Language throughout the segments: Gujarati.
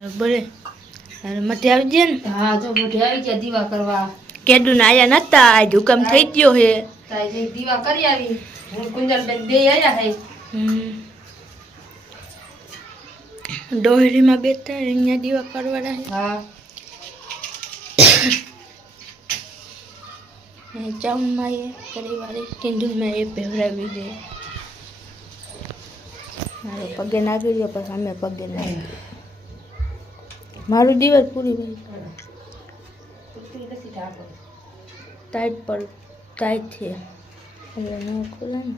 બરે મઠે આવી ગયા ને? હા જો મઠે આવી ગયા દીવા કરવા. કેદું આયા નતા, આજ હુકમ થઈ ગયો હે. તાઈ જઈ દીવા કરી આવી. હું કુંજલબેન બે આયા હે. ડોહરીમાં બેઠા અહીંયા દીવા કરવાના હે. હા ચાઉનમાં એ પરિવારે કિંદુમાં એ પહેરાવી દે. મારે પગે નાખી દો પછી અમે પગે નાખી. મારું દિવસ પૂરી ભાઈ ટાઈટ પર ટાઈટ છે એટલે ન ખોલે ને.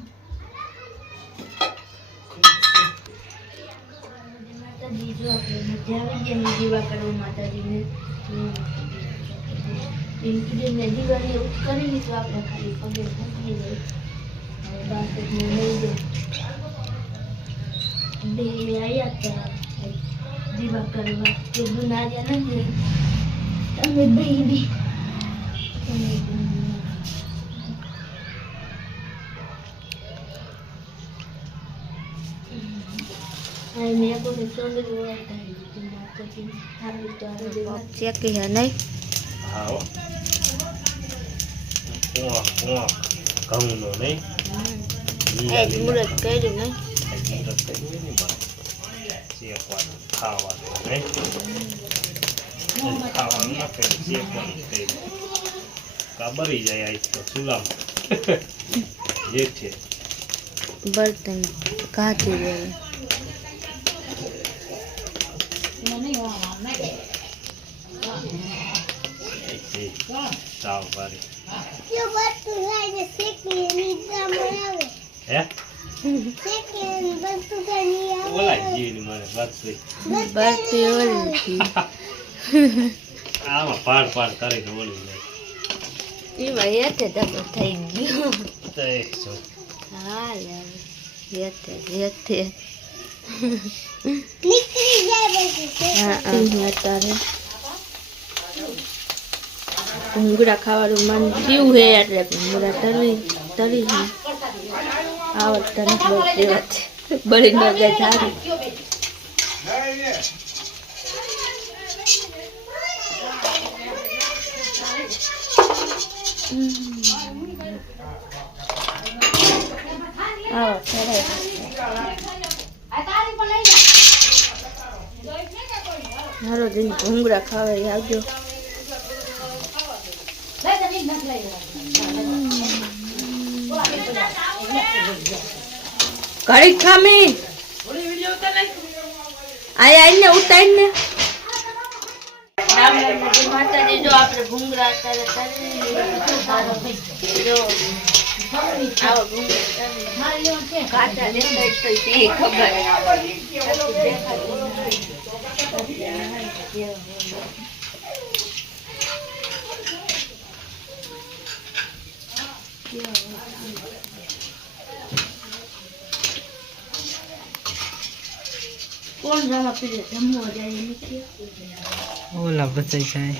માતાજી જો આપણે મજા આવી ગયા દીવા કરવા માતાજીને. ને દિવાળી એવું કરી લીધું આપણે ખાલી પગે મૂકી દઈએ. હવે બાસને લઈ દે બે આવ્યા હતા દીવા કરવા. કે ગુનાર્યા નથી તમે બેબી ચેક હે નહીં. આવો ઘઉંનો નહીં મુરત કર્યું નહીં. શેકવાનું ખાવાનું નહીં ખાવાનું ના કર્યું શેકવાનું કર્યું કા બરી જાય આજ તો ચૂલામાં જે છે બર્તન કાચી જાય. તાવ વારી Yo batu saja sekian આવે હે sekian batu kani ઓલા જીવી મને વાત થઈ બરતી ઓલી આમાં પાડ પાડ કરીને ઓલી જાય એમાં હેતે તો થઈ ગયો. તો એક છો હા હેતે હેતે નીકળી જાય બધી હા અત્યારે ભૂંગળા ખાવાનું મન થયું હે એટલે ભૂંગળા તરી આવત તને બહુ દેવા છે બળી ન જાય ધારી. આવો સરસ મારો દિન ભૂંગળા ખાવા આવજો. ઘડી ખામી આઈને ઉતારીને માતાજી જો આપણે ભૂંગળા અત્યારે જો આવો ભૂંગળા કાચા દેખાય તો એ ખબર. કોણ જમા પીલે જમવા જાય નથી ઓલા બચાઈ જાય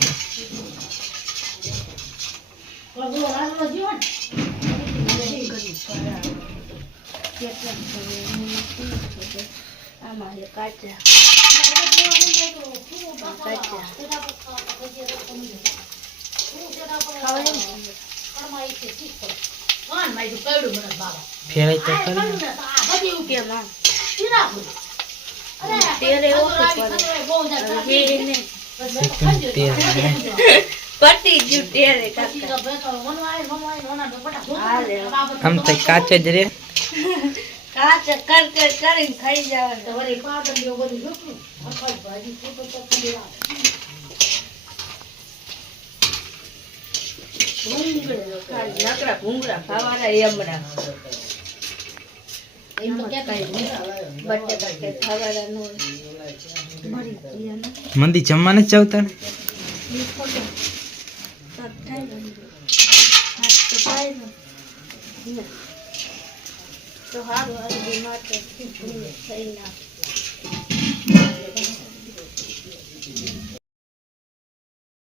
આમાં કાચા ફેરાય તો કેમાં તેરે પતી ગયું તેરે આમ તો કાચે જ રે કાચ કર કરીને ખાઈ જવાનું. નકરા ભૂંગળા ખાવાના એમડા મંદી જમવાને જ ચાવતા ને તો હારું થઈ ના